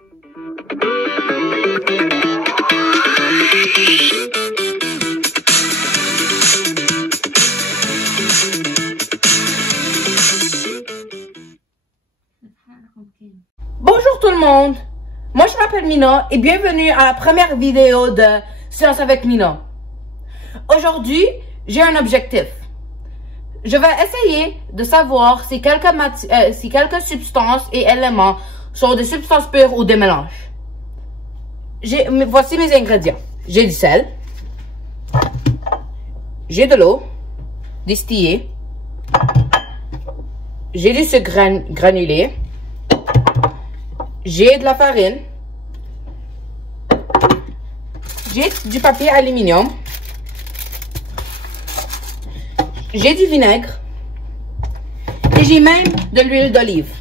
Bonjour tout le monde, moi je m'appelle Mina et bienvenue à la première vidéo de Science avec Mina. Aujourd'hui, j'ai un objectif. Je vais essayer de savoir si quelques substances et éléments sont des substances pures ou des mélanges. Voici mes ingrédients. J'ai du sel, j'ai de l'eau distillée, j'ai du sucre granulé, j'ai de la farine, j'ai du papier aluminium, j'ai du vinaigre et j'ai même de l'huile d'olive.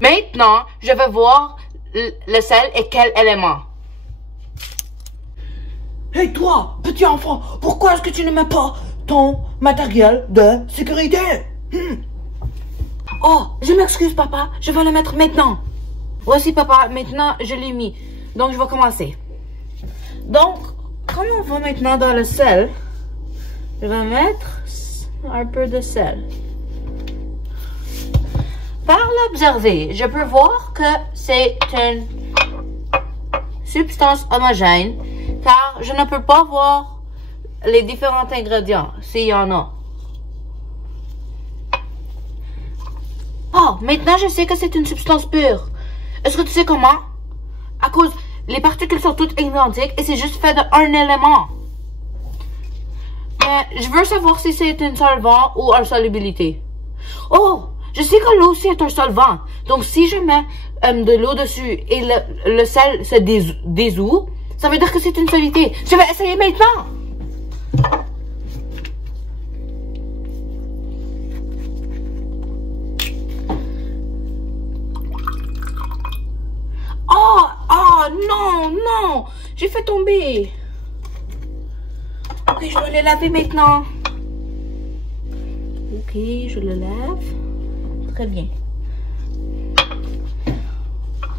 Maintenant, je vais voir le sel et quel élément. Hey toi, petit enfant, pourquoi est-ce que tu ne mets pas ton matériel de sécurité? Oh, je m'excuse papa, je vais le mettre maintenant. Voici papa, maintenant je l'ai mis. Donc je vais commencer. Donc, comme on va maintenant dans le sel, je vais mettre un peu de sel. Par l'observer, je peux voir que c'est une substance homogène, car je ne peux pas voir les différents ingrédients, s'il y en a. Oh, maintenant je sais que c'est une substance pure. Est-ce que tu sais comment? À cause, les particules sont toutes identiques et c'est juste fait d'un élément. Mais je veux savoir si c'est un solvant ou une solubilité. Oh, je sais que l'eau c'est un solvant. Donc si je mets de l'eau dessus et le sel se dissout, ça veut dire que c'est une solubilité. Je vais essayer maintenant. Oh non, non, j'ai fait tomber. Ok, je dois le laver maintenant. Ok, je le lave. Très bien.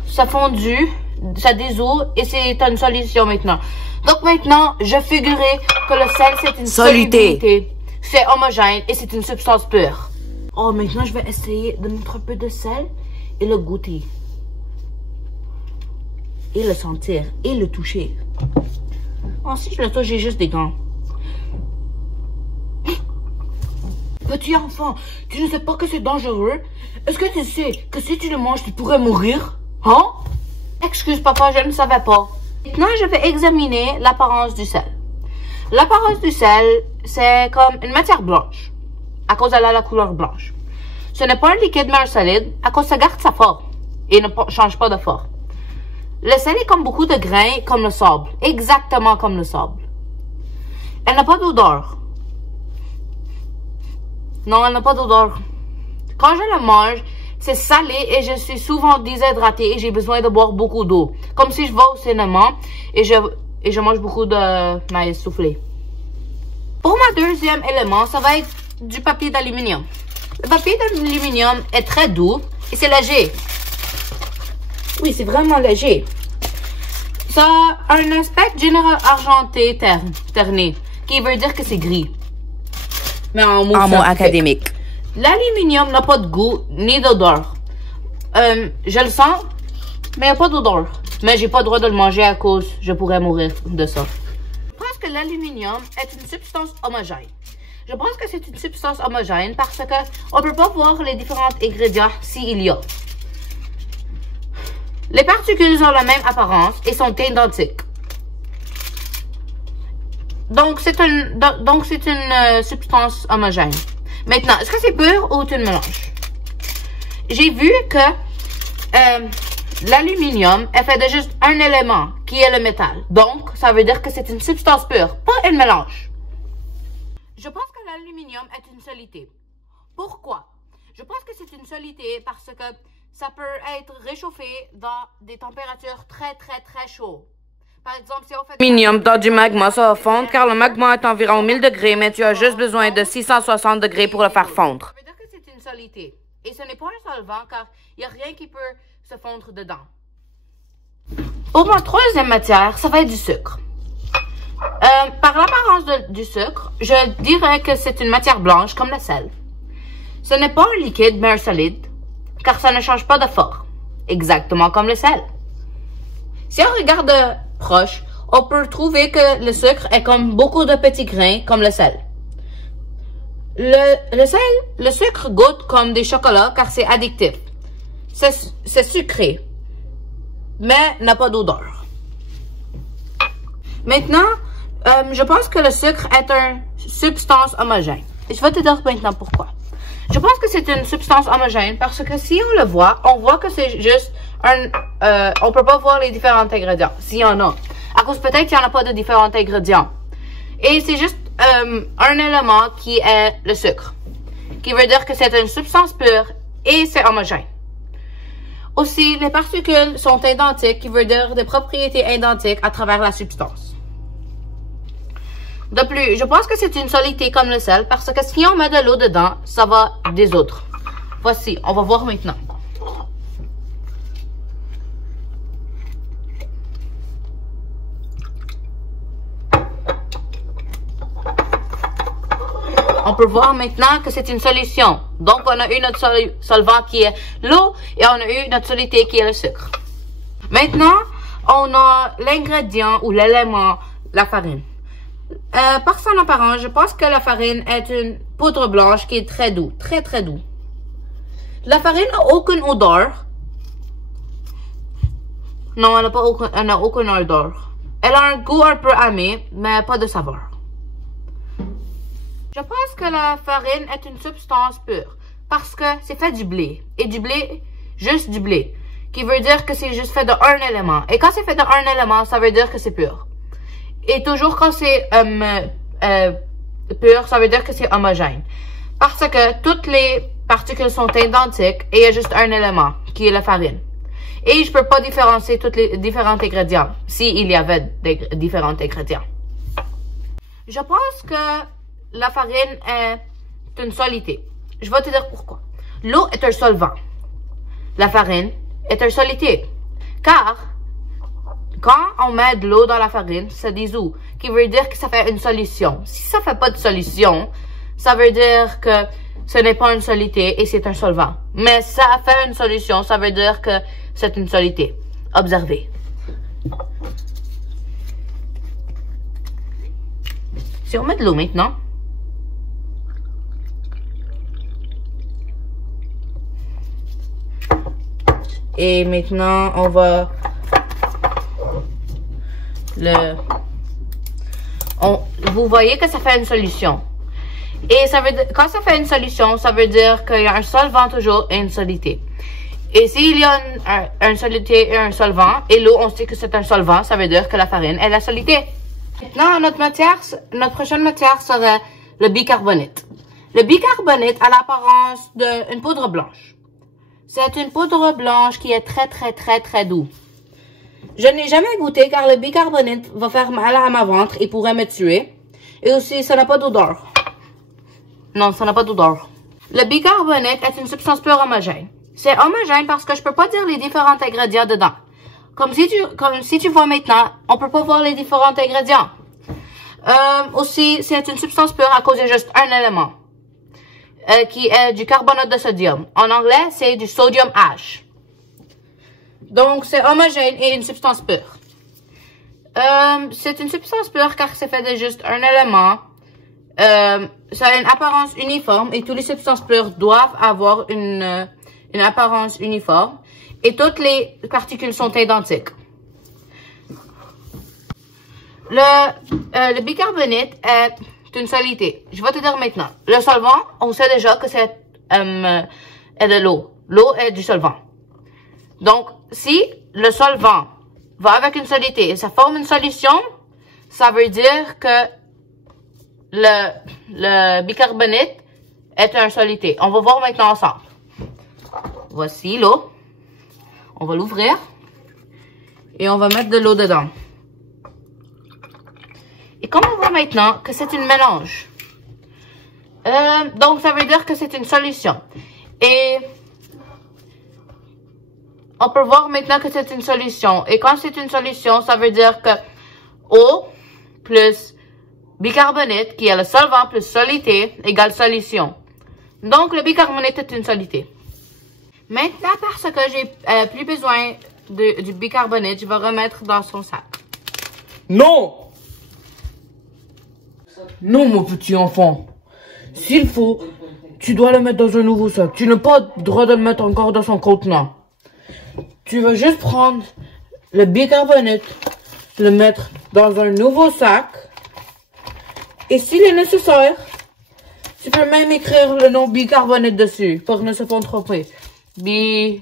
Ça fondu, ça dissout et c'est une solution maintenant. Donc maintenant, je figurais que le sel c'est une solubilité. C'est homogène et c'est une substance pure. Oh, maintenant je vais essayer de mettre un peu de sel et le goûter. Et le sentir et le toucher. Oh, si je le touche, j'ai juste des gants. Petit enfant, tu ne sais pas que c'est dangereux? Est-ce que tu sais que si tu le manges, tu pourrais mourir? Hein? Excuse papa, je ne savais pas. Maintenant, je vais examiner l'apparence du sel. L'apparence du sel, c'est comme une matière blanche, à cause elle a la couleur blanche. Ce n'est pas un liquide, mais un solide, à cause ça garde sa forme et ne change pas de forme. Le sel est comme beaucoup de grains, comme le sable. Exactement comme le sable. Elle n'a pas d'odeur. Non, elle n'a pas d'odeur. Quand je le mange, c'est salé et je suis souvent déshydratée et j'ai besoin de boire beaucoup d'eau. Comme si je vais au cinéma et je mange beaucoup de maïs soufflé. Pour ma deuxième élément, ça va être du papier d'aluminium. Le papier d'aluminium est très doux et c'est léger. Oui, c'est vraiment léger. Ça a un aspect général argenté terné, qui veut dire que c'est gris. Mais en mot académique. L'aluminium n'a pas de goût ni d'odeur. Je le sens, mais il n'y a pas d'odeur. Mais j'ai pas le droit de le manger à cause je pourrais mourir de ça. Je pense que l'aluminium est une substance homogène. Je pense que c'est une substance homogène parce que on peut pas voir les différents ingrédients s'il y a. Les particules ont la même apparence et sont identiques. Donc, c'est une substance homogène. Maintenant, est-ce que c'est pur ou un mélange? J'ai vu que l'aluminium est fait de juste un élément, qui est le métal. Donc, ça veut dire que c'est une substance pure, pas un mélange. Je pense que l'aluminium est une soluté. Pourquoi? Je pense que c'est une soluté parce que ça peut être réchauffé dans des températures très chaudes. Par exemple, si on fait l'aluminium dans du magma, ça va fondre car le magma est environ 1000 degrés, mais tu as juste besoin de 660 degrés pour le faire fondre. Ça veut dire que c'est une soluté. Et ce n'est pas un solvant car il n'y a rien qui peut se fondre dedans. Pour ma troisième matière, ça va être du sucre. Par l'apparence du sucre, je dirais que c'est une matière blanche comme le sel. Ce n'est pas un liquide mais un solide car ça ne change pas de forme, exactement comme le sel. Si on regarde de proche, on peut trouver que le sucre est comme beaucoup de petits grains comme le sel. Le sucre goûte comme des chocolats car c'est addictif. C'est sucré, mais n'a pas d'odeur. Maintenant, je pense que le sucre est une substance homogène. Et je vais te dire maintenant pourquoi. Je pense que c'est une substance homogène parce que si on le voit, on voit que c'est juste on peut pas voir les différents ingrédients, s'il y en a. À cause peut-être qu'il n'y en a pas de différents ingrédients. Et c'est juste un élément qui est le sucre. Qui veut dire que c'est une substance pure et c'est homogène. Aussi, les particules sont identiques, qui veut dire des propriétés identiques à travers la substance. De plus, je pense que c'est une solidité comme le sel parce que si on met de l'eau dedans, ça va dissoudre. Voici, on va voir maintenant. On peut voir maintenant que c'est une solution. Donc, on a eu notre solvant qui est l'eau et on a eu notre solidité qui est le sucre. Maintenant, on a l'ingrédient ou l'élément, la farine. Par son apparence, je pense que la farine est une poudre blanche qui est très doux, très doux. La farine n'a aucune odeur. Non, elle n'a aucune odeur. Elle a un goût un peu amer, mais pas de saveur. Je pense que la farine est une substance pure parce que c'est fait du blé. Et du blé, juste du blé, qui veut dire que c'est juste fait d'un élément. Et quand c'est fait d'un élément, ça veut dire que c'est pur. Et toujours quand c'est pur, ça veut dire que c'est homogène. Parce que toutes les particules sont identiques et il y a juste un élément, qui est la farine. Et je peux pas différencier tous les différents ingrédients, s'il y avait des différents ingrédients. Je pense que la farine est une solidité. Je vais te dire pourquoi. L'eau est un solvant. La farine est une solidité. Car, quand on met de l'eau dans la farine, ça dissout. Qui veut dire que ça fait une solution. Si ça fait pas de solution, ça veut dire que ce n'est pas une solidité et c'est un solvant. Mais ça fait une solution, ça veut dire que c'est une solidité. Observez. Si on met de l'eau maintenant, et maintenant, on va vous voyez que ça fait une solution. Et ça veut dire, quand ça fait une solution, ça veut dire qu'il y a un solvant toujours et une solidité. Et s'il y a une solidité et un solvant, et l'eau, on sait que c'est un solvant, ça veut dire que la farine est la solidité. Maintenant, notre prochaine matière serait le bicarbonate. Le bicarbonate a l'apparence d'une poudre blanche. C'est une poudre blanche qui est très doux. Je n'ai jamais goûté car le bicarbonate va faire mal à ma ventre et pourrait me tuer. Et aussi, ça n'a pas d'odeur. Non, ça n'a pas d'odeur. Le bicarbonate est une substance pure homogène. C'est homogène parce que je peux pas dire les différents ingrédients dedans. Comme si tu vois maintenant, on peut pas voir les différents ingrédients. Aussi, c'est une substance pure à cause de juste un élément. Qui est du carbonate de sodium. En anglais, c'est du sodium H. Donc, c'est homogène et une substance pure. C'est une substance pure car c'est fait de juste un élément. Ça a une apparence uniforme et toutes les substances pures doivent avoir une apparence uniforme. Et toutes les particules sont identiques. Le bicarbonate est une solidité. Je vais te dire maintenant. Le solvant, on sait déjà que c'est de l'eau. L'eau est du solvant. Donc, si le solvant va avec une solidité et ça forme une solution, ça veut dire que le bicarbonate est une solidité. On va voir maintenant ensemble. Voici l'eau. On va l'ouvrir. Et on va mettre de l'eau dedans. Et comme on voit maintenant que c'est un mélange. Donc, ça veut dire que c'est une solution. Et on peut voir maintenant que c'est une solution. Et quand c'est une solution, ça veut dire que eau plus bicarbonate, qui est le solvant plus solité, égale solution. Donc, le bicarbonate est une solité. Maintenant, parce que j'ai plus besoin du bicarbonate, je vais remettre dans son sac. Non! Non, mon petit enfant. S'il faut, tu dois le mettre dans un nouveau sac. Tu n'as pas le droit de le mettre encore dans son contenant. Tu vas juste prendre le bicarbonate, le mettre dans un nouveau sac. Et s'il est nécessaire, tu peux même écrire le nom bicarbonate dessus pour ne se pas tromper. Bicarbonate.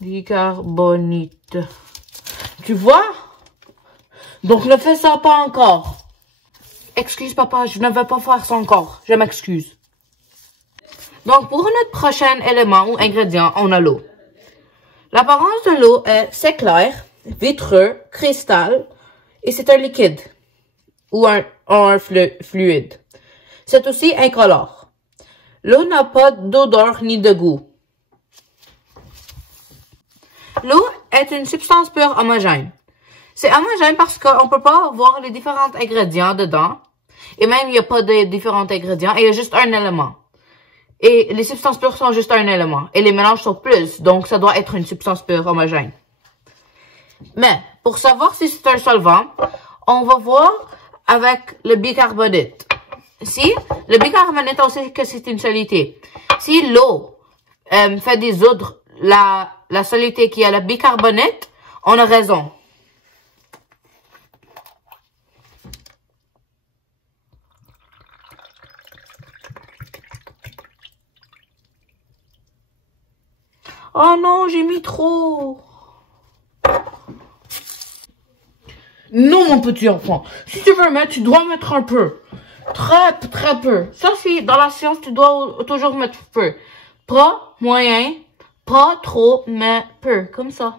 Bicarbonate. Tu vois? Donc ne fais ça pas encore. Excuse papa, je ne vais pas faire ça encore. Je m'excuse. Donc pour notre prochain élément ou ingrédient, on a l'eau. L'apparence de l'eau est c'est clair, vitreux, cristal et c'est un liquide ou un fluide. C'est aussi incolore. L'eau n'a pas d'odeur ni de goût. L'eau est une substance pure homogène. C'est homogène parce qu'on peut pas voir les différents ingrédients dedans. Et même, il n'y a pas de différents ingrédients. Il y a juste un élément. Et les substances pures sont juste un élément. Et les mélanges sont plus. Donc, ça doit être une substance pure homogène. Mais, pour savoir si c'est un solvant, on va voir avec le bicarbonate. Si, le bicarbonate, on sait que c'est une solité. Si l'eau fait dissoudre la solité qui a le bicarbonate, on a raison. Oh non, j'ai mis trop. Non, mon petit enfant. Si tu veux mettre, tu dois mettre un peu. Très peu. Ça, c'est dans la science, tu dois toujours mettre peu. Pas moyen, pas trop, mais peu. Comme ça.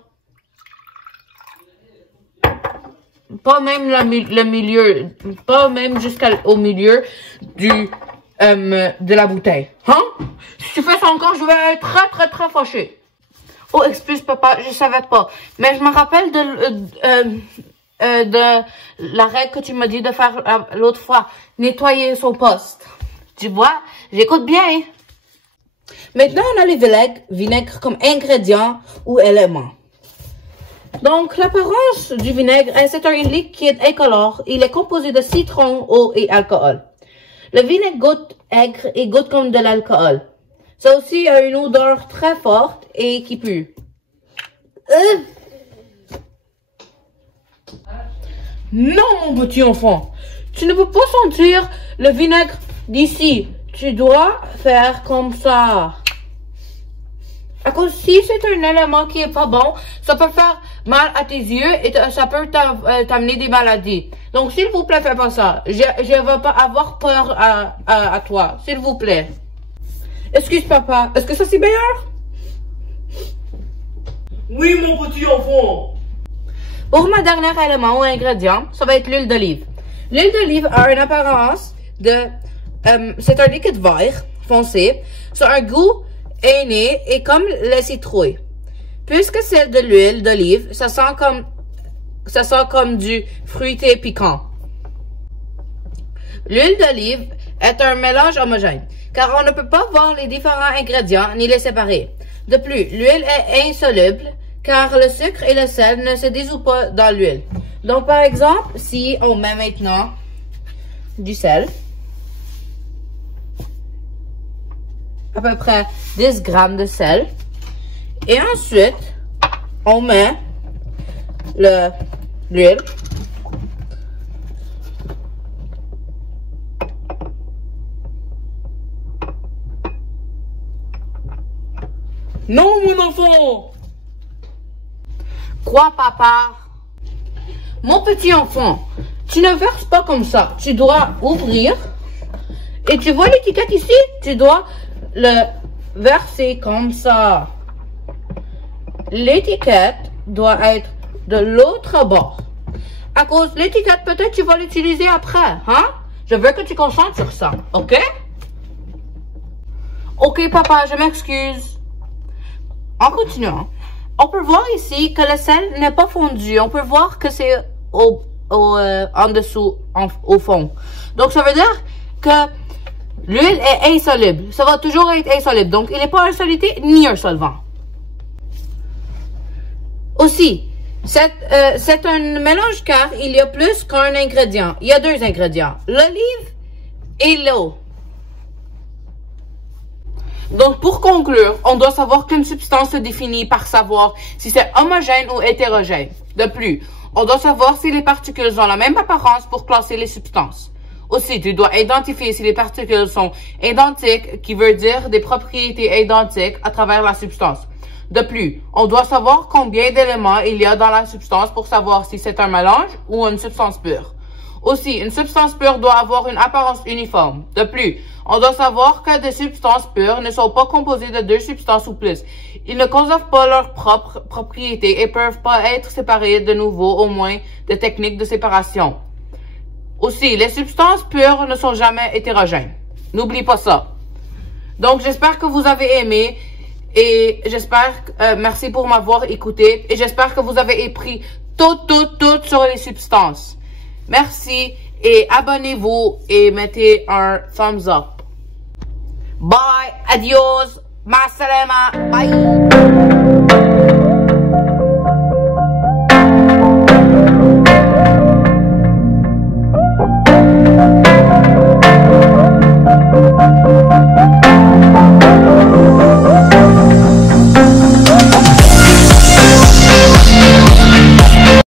Pas même le milieu. Pas même jusqu'au milieu de la bouteille. Hein? Si tu fais ça encore, je vais être très fâché. Oh, excuse papa, je savais pas. Mais je me rappelle de la règle que tu m'as dit de faire l'autre fois. Nettoyer son poste. Tu vois, j'écoute bien. Maintenant, on a les vinaigres comme ingrédient ou élément. Donc, l'apparence du vinaigre, c'est un liquide incolore. Il est composé de citron, eau et alcool. Le vinaigre goûte aigre et goûte comme de l'alcool. Ça aussi a une odeur très forte et qui pue. Non, mon petit enfant. Tu ne peux pas sentir le vinaigre d'ici. Tu dois faire comme ça. À cause si c'est un élément qui est pas bon, ça peut faire mal à tes yeux et ça peut t'amener des maladies. Donc, s'il vous plaît, fais pas ça. Je veux pas avoir peur à toi. S'il vous plaît. Excuse, papa. Est-ce que ça, c'est meilleur? Oui, mon petit enfant. Pour ma dernière élément ou ingrédient, ça va être l'huile d'olive. L'huile d'olive a une apparence de... c'est un liquide vert, foncé. Ça a un goût aigné et comme les citrouilles. Puisque c'est de l'huile d'olive, ça sent comme du fruité piquant. L'huile d'olive est un mélange homogène, car on ne peut pas voir les différents ingrédients ni les séparer. De plus, l'huile est insoluble, car le sucre et le sel ne se dissouent pas dans l'huile. Donc, par exemple, si on met maintenant du sel, à peu près 10 grammes de sel, et ensuite, on met l'huile. Non, mon enfant! Quoi, papa? Mon petit enfant, tu ne verses pas comme ça. Tu dois ouvrir. Et tu vois l'étiquette ici? Tu dois le verser comme ça. L'étiquette doit être de l'autre bord. À cause de l'étiquette, peut-être tu vas l'utiliser après, hein? Je veux que tu concentres sur ça, ok? Ok, papa, je m'excuse. En continuant, on peut voir ici que le sel n'est pas fondu. On peut voir que c'est en dessous, au fond. Donc, ça veut dire que l'huile est insoluble. Ça va toujours être insoluble. Donc, il n'est pas un solité ni un solvant. Aussi, c'est un mélange car il y a plus qu'un ingrédient. Il y a 2 ingrédients, l'olive et l'eau. Donc, pour conclure, on doit savoir qu'une substance se définit par savoir si c'est homogène ou hétérogène. De plus, on doit savoir si les particules ont la même apparence pour classer les substances. Aussi, tu dois identifier si les particules sont identiques, qui veut dire des propriétés identiques à travers la substance. De plus, on doit savoir combien d'éléments il y a dans la substance pour savoir si c'est un mélange ou une substance pure. Aussi, une substance pure doit avoir une apparence uniforme. De plus, on doit savoir que des substances pures ne sont pas composées de 2 substances ou plus. Ils ne conservent pas leurs propres propriétés et peuvent pas être séparés de nouveau au moins de techniques de séparation. Aussi, les substances pures ne sont jamais hétérogènes. N'oublie pas ça. Donc, j'espère que vous avez aimé et j'espère, merci pour m'avoir écouté et j'espère que vous avez appris tout sur les substances. Merci et abonnez-vous et mettez un thumbs up. Bye, adios, ma salama, bye.